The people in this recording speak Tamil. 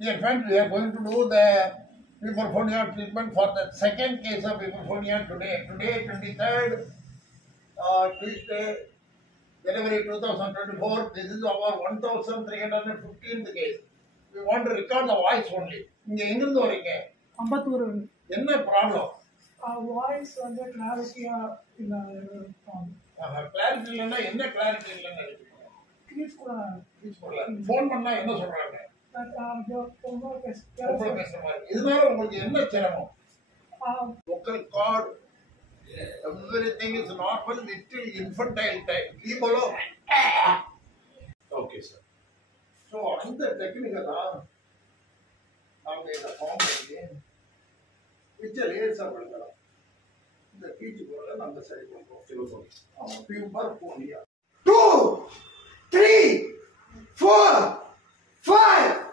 Dear friends, we are going to do the hyperphonia treatment for the second case of hyperphonia today. Today, 23rd Tuesday, January 2024. This is our 1315th case. We want to record the voice only. இங்க எங்கிருந்து வரீங்க? அம்பத்தூர். என்ன ப்ராப்ளம்? வாய்ஸ் வந்து கிளாரிட்டியா இல்ல. கிளாரிட்டி இல்லைன்னா என்ன கிளாரிட்டி இல்லைன்னு நினைக்கிறீங்க? ஃபோன் பண்ணா என்ன சொல்றாங்க? இதனால உங்களுக்கு என்ன சிரமம்? vocal cord, everything is normal, little infantile type. Ebola. Okay, sir. So அந்த டெக்னிக்கை தான் நாங்கள் இதை ஃபார்ம் பண்ணி பிக்சர் லேசாக பண்ணுறோம். இந்த பீச்சு போல நம்ம சரி பண்ணுறோம். பியூபர்போனியா 2, 3, 4, 5